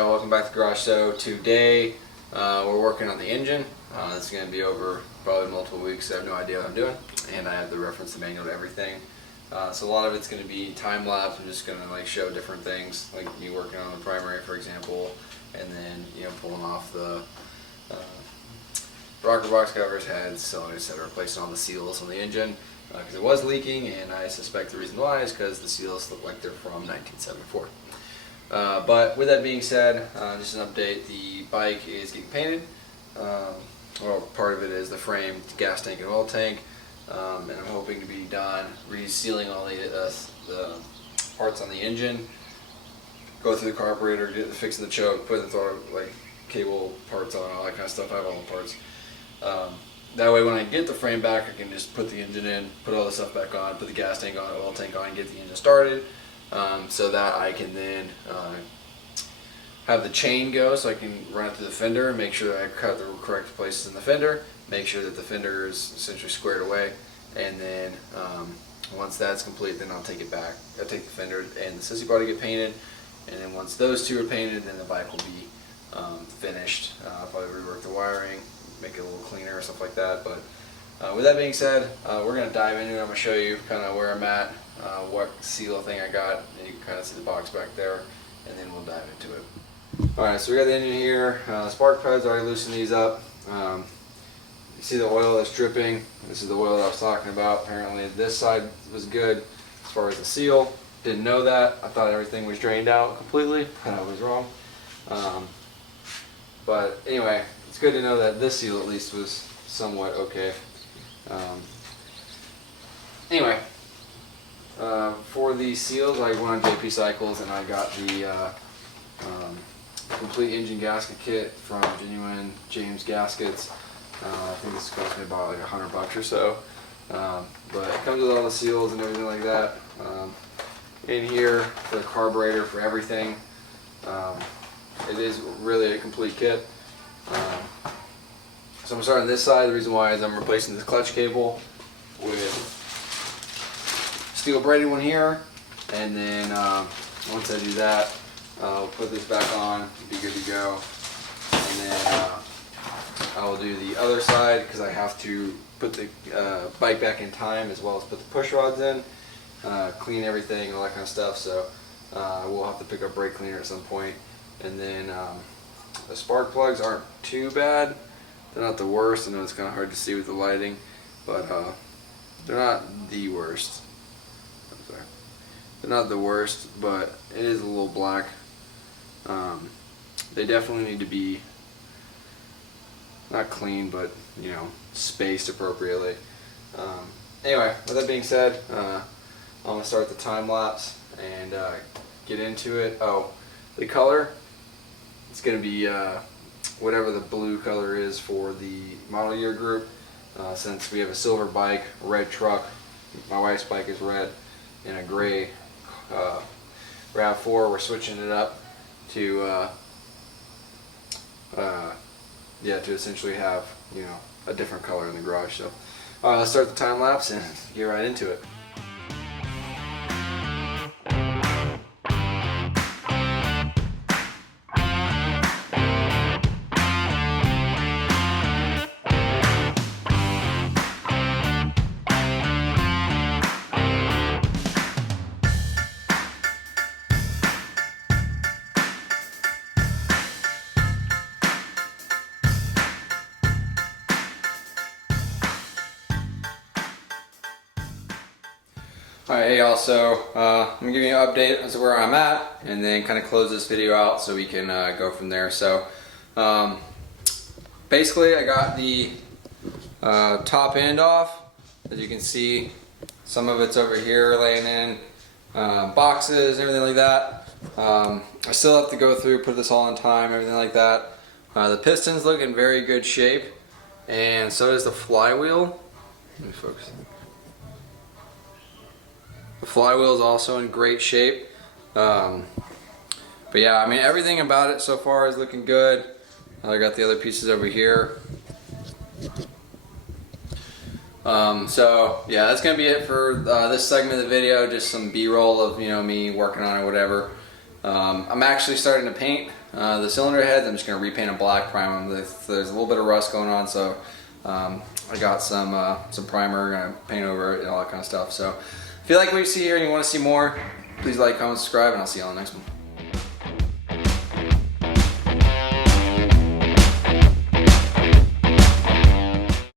Yeah, welcome back to the garage. So today we're working on the engine. This is going to be over probably multiple weeks. I have no idea what I'm doing, and I have the reference to manual to everything. So a lot of it's going to be time lapse. I'm just going to like show different things, like me working on the primary, for example, and then pulling off the rocker box covers, heads, cylinders, etc., replacing all the seals on the engine because it was leaking, and I suspect the reason why is because the seals look like they're from 1974. But with that being said, just an update, the bike is getting painted. Well, part of it is the frame, gas tank, and oil tank, and I'm hoping to be done resealing all the parts on the engine, go through the carburetor, fixing the choke, putting the throttle, like cable parts on, all that kind of stuff. I have all the parts. That way when I get the frame back, I can just put the engine in, put all the stuff back on, put the gas tank on, oil tank on, and get the engine started. So that I can then have the chain go, so I can run it through the fender and make sure that I cut the correct places in the fender, make sure that the fender is essentially squared away, and then once that's complete, then I'll take it back. I'll take the fender and the sissy body get painted, and then once those two are painted, then the bike will be finished. I'll probably rework the wiring, make it a little cleaner or stuff like that. But with that being said, we're going to dive into it. I'm going to show you kind of where I'm at, what seal thing I got, and you can kind of see the box back there, and then we'll dive into it. Alright, so we got the engine here. Spark plugs, already loosened these up. You see the oil that's dripping. This is the oil that I was talking about. Apparently this side was good as far as the seal. Didn't know that. I thought everything was drained out completely, but I was wrong. But anyway, it's good to know that this seal at least was somewhat okay. Anyway, for the seals, I went on JP Cycles and I got the complete engine gasket kit from Genuine James Gaskets. I think this cost me about like $100 or so. But it comes with all the seals and everything like that. In here, the carburetor for everything. It is really a complete kit. So I'm starting this side. The reason why is I'm replacing this clutch cable with steel braided one here, and then once I do that, I'll put this back on, be good to go, and then I will do the other side because I have to put the bike back in time as well as put the push rods in, clean everything, all that kind of stuff. So we'll have to pick up brake cleaner at some point, and then the spark plugs aren't too bad. They're not the worst. I know it's kind of hard to see with the lighting, but they're not the worst. I'm sorry. They're not the worst, but it is a little black. They definitely need to be not clean, but spaced appropriately. Anyway, with that being said, I'm gonna start the time lapse and get into it. Oh, the color, it's gonna be whatever the blue color is for the model year group. Since we have a silver bike, red truck, my wife's bike is red, and a gray RAV4, we're switching it up to to essentially have a different color in the garage. So let's start the time lapse and get right into it. Alright, hey y'all, so I'm going to give you an update as to where I'm at and then kind of close this video out so we can go from there. So basically I got the top end off. As you can see, some of it's over here laying in boxes and everything like that. I still have to go through, put this all in time, everything like that. The piston's look in very good shape, and so does the flywheel. Let me focus. The flywheel is also in great shape. But yeah, I mean, everything about it so far is looking good. I got the other pieces over here. So yeah, that's gonna be it for this segment of the video. Just some B-roll of me working on it, whatever. I'm actually starting to paint The cylinder heads, I'm just going to repaint them black, prime them. There's a little bit of rust going on, so I got some primer, going to paint over it and all that kind of stuff. So if you like what you see here and you want to see more, please like, comment, subscribe, and I'll see you on the next one.